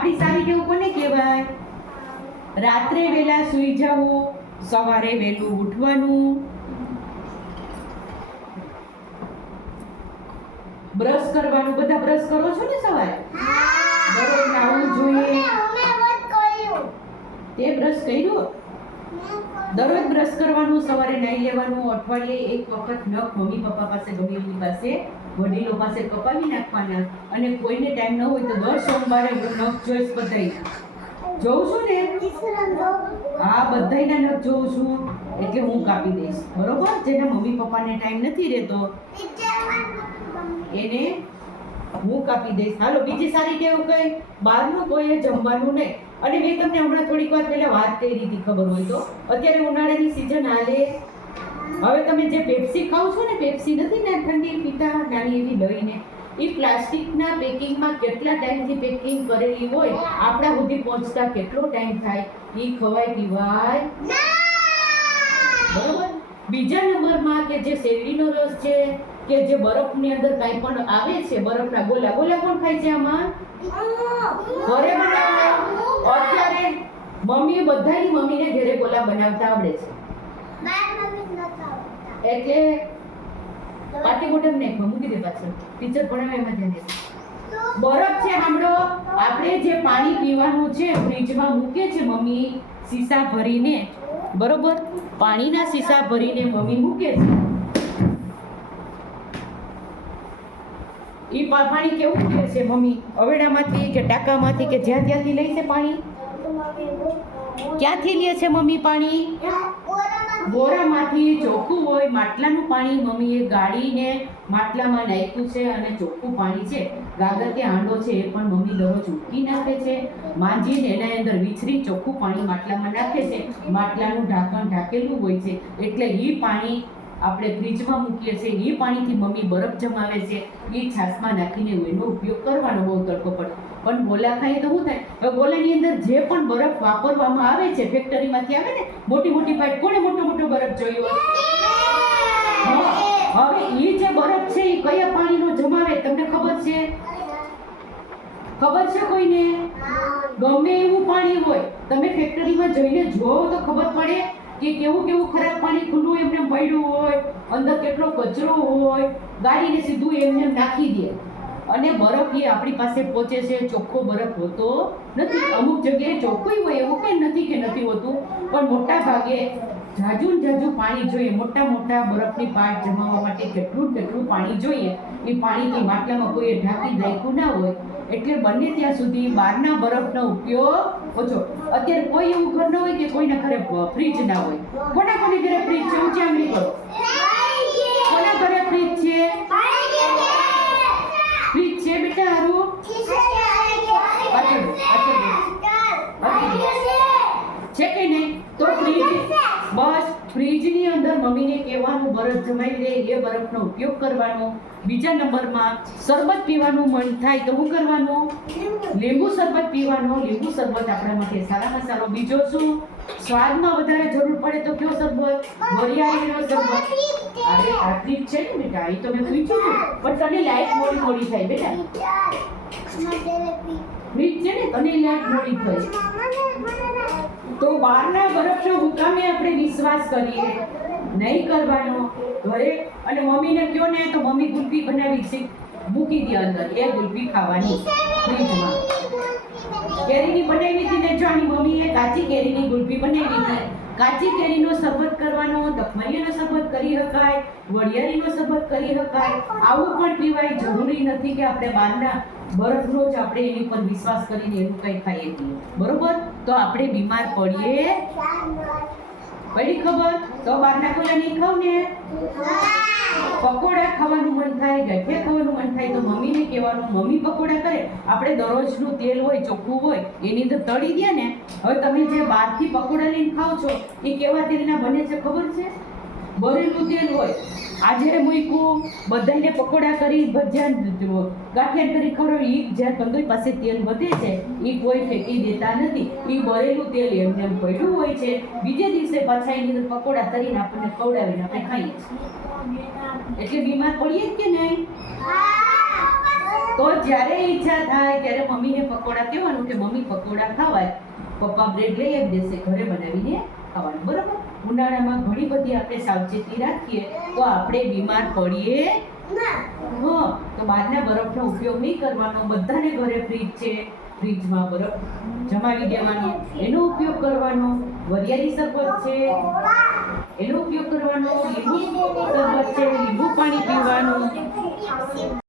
આપણી સારી ટેવ કોને કહેવાય? રાત્રે વહેલા સૂઈ જવું, સવારે વહેલું ઉઠવાનું, બ્રશ કરવાનું. બધા બ્રશ કરો છો ને સવારે? દરરોજ નાહવું જોઈએ. તે બ્રશ કર્યું? દરરોજ બ્રશ કરવાનું, સવારે નાહી લેવાનું, અઠવાડિયે એક વખત નખ મમ્મી પપ્પા પાસે, ગમે એની પાસે, વડીલો પાસે કપાવી નાખવાના. અને કોઈને ટાઈમ ન હોય તો દર સોમવારે હું નખ જોઈશ બધાયના. જોઉં છું ને? હા, બધાયના નખ જોઉં છું એટલે હું કાપી દઈશ. બરોબર? જેના મમ્મી પપ્પાને ટાઈમ નથી રહેતો એને હું કાપી દઈશ. હાલો, બીજી સારી ટેવ કઈ? બહારનું કોઈએ જમવાનું નહીં. અને મેં તમને હમણાં થોડીક વાર પહેલા વાત કરી હતી, ખબર હોય તો. અત્યારે ઉનાળાની સિઝન હાલે. હવે તમે જે પેપ્સી ખાવ છો ને, પેપ્સી નથી ને ઠંડી પીતા નાની એવી લઈને, એ પ્લાસ્ટિકના પેકિંગમાં કેટલા ટાઈમથી પેકિંગ કરેલી હોય, આપણા સુધી પહોંચતા કેટલો ટાઈમ થાય? એ ખવાય પીવાય બરોબર. બીજા નંબરમાં કે જે શેરડીનો રસ છે, કે જે બરફની અંદર કાંઈ પણ આવે છે, બરફના ગોલા. ગોલા કોણ ખાય છે આમાં? ઘરે બનાવવા. અત્યારે મમ્મી, બધાની મમ્મીને ઘરે ગોલા બનાવતા આવડે છે. એટલે પાટી બોટમ ને મૂકી દે પાછળ. ટીચર ભણાવે એમાં ધ્યાન દે. બરફ છે, સાંભળો. આપણે જે પાણી પીવાનું છે ફ્રીજમાં મૂકે છે મમ્મી, સીસા ભરીને, બરોબર? પાણીના સીસા ભરીને મમ્મી મૂકે છે. ઈ પાણી કેવું પીવે છે મમ્મી? અવેડામાંથી કે ટાંકામાંથી કે જ્યાં ત્યાંથી લે છે પાણી? ક્યાંથી લે છે મમ્મી પાણી? બોરામાંથી. ચોખ્ખું હોય. માટલાનું પાણી મમ્મીએ ગાળીને માટલામાં નાખ્યું છે અને ચોખ્ખું પાણી છે. ગાગર કે હાંડો છે એ પણ મમ્મી દરરોજ ઉટકી નાખે છે, માંજીને એના અંદર વિછરી ચોખ્ખું પાણી માટલામાં નાખે છે. માટલાનું ઢાંકણ ઢાંકેલું હોય છે એટલે એ પાણી આપણે ફ્રીજમાં મૂકીએ છીએ. એ પાણીથી મમ્મી બરફ જમાવે છે, એ છાશમાં નાખીને એનો ઉપયોગ કરવાનો. બહુ તડકો પડે પણ ગોલા ખાઈએ તો શું થાય? હવે ગોલાની અંદર જે પણ બરફ વાપરવામાં આવે છે, ફેક્ટરીમાંથી આવે ને મોટી મોટી પાઇપ, કોણે મોટો મોટો બરફ જોયો? હવે એ જે બરફ છે એ કયા પાણીનો જમાવે તમને ખબર છે? ખબર છે કોઈને? ગમે એવું પાણી હોય, તમે ફેક્ટરીમાં જઈને જોવો તો ખબર પડે કે કેવું કેવું ખરાબ પાણી ખુલ્લું એમને પડ્યું હોય, અંદર કેટલો કચરો હોય, ગાડીને સીધું એમને નાખી દે. અને બરફ એ આપણી પાસે પહોંચે છે, ચોખ્ખો બરફ હોતો નથી. અમુક જગ્યાએ ચોખ્ખું હોય, એવું કંઈ નથી કે નથી હોતું, પણ મોટા ભાગે જાજુ પાણી જોઈએ. મોટા મોટા બરફની પાટ જમાવવા માટે કેટલું પાણી જોઈએ. એ પાણીથી માટલામાં કોઈએ ઢાંકી રાખ્યું ના હોય એટલે બને ત્યાં સુધી બહારના બરફનો ઉપયોગ ઓછો. અત્યારે કોઈ એવું ઘર ન હોય કે કોઈના ઘરે ફ્રીજ ના હોય. કોના ઘરે ફ્રીજ છે? ઊંચી આંગળી કરો. કોના ઘરે ફ્રીજ છે? ફ્રીજ છે બેટા? હારું છે કે નહીં? તો ફ્રીજ, બસ ફ્રીજની અંદર મમ્મીને કહેવાનું બરફ જમાઈ દે, એ બરફનો ઉપયોગ કરવાનો. બીજા નંબરમાં શરબત પીવાનું મન થાય તો શું કરવાનું? લીંબુ શરબત પીવાનો. લીંબુ શરબત આપણા માટે સારામાં સારો. બીજો શું? સ્વાદમાં વધારે જરૂર પડે તો કયો શરબત? વરિયાળીનો શરબત. અરે આટલી જ છે ને બેટા, એ તો મેં પૂછ્યું પણ તને લાઈટ મોડી થાય બેટા. ફ્રીજ છે ને, તને લાઈટ મોડી થઈ. તો બહારના બરફનો હુકામે આપણે વિશ્વાસ કરીએ નહીં કરવાનો. ઘરે અને મમ્મીને કહો ને તો મમ્મી ગુલ્ફી બનાવી છે, મૂકી દે અંદર, એ ગુલ્ફી ખાવાની ફ્રીજમાં. કેરીની બનાવી હતી ને, જો મમ્મીએ કાચી કેરીની ગુલ્ફી બનાવી હતી. કાચી કેરીનો શરબત કરવાનો, તકમૈયાનો શરબત કરી શકાય, વરિયાળીનો શરબત કરી શકાય. આવું પણ પીવાય. જરૂરી નથી કે આપણે બહારના બરફનો જ આપણે એની પર વિશ્વાસ કરીને એવું કંઈ ખાઈએ છીએ. બરોબર? તો આપણે બીમાર પડીએ. પડી ખબર? તો બહારના ખોલા નહીં ખાવ ને. પકોડા ખાવાનું મન થાય, ગાંઠિયા ખાવાનું મન થાય તો મમ્મીને કહેવાનું, મમ્મી પકોડા કરે. આપણે દરરોજનું તેલ હોય, ચોખ્ખું હોય, એની અંદર તળી દે ને. હવે તમે જે બહારથી પકોડા લઈને ખાવ છો એ કેવા તેલના બને છે ખબર છે? બરેલું તેલ હોય. આજે મૂક્યું, બધાને પકોડા કરી, ભજીયા ગાંઠિયા કરી ખવડાવી, એ જ્યાં કંદોઈ પાસે તેલ વધે છે એ કોઈ ફેંકી દેતા નથી. એ બરેલું તેલ એમને એમ પડ્યું હોય છે. બીજે દિવસે પાછા એની અંદર પકોડા કરીને આપણને ખવડાવીને આપણે ખાઈએ છીએ. એટલે બીમાર પડીએ જ કે નહીં? તો જ્યારે ઈચ્છા થાય ત્યારે મમ્મીને પકોડા કહેવાનું કે મમ્મી પકોડા ખાવાય, પપ્પા બ્રેડ લઈ આવી દેશે, ઘરે બનાવીને ખાવાનું. બરોબર? ઉનાળામાં ઘણી બધી આપણે સાવચેતી રાખીએ તો આપણે બીમાર પડીએ હા. તો બહારના બરફનો ઉપયોગ નહીં કરવાનો. બધાને ઘરે ફ્રીજ છે, ફ્રીજમાં બરફ જમાવી દેવાનો, એનો ઉપયોગ કરવાનો. વરિયાળી શરબત છે એનો ઉપયોગ કરવાનો, લીંબુ શરબત છે લીંબુ પાણી પીવાનું.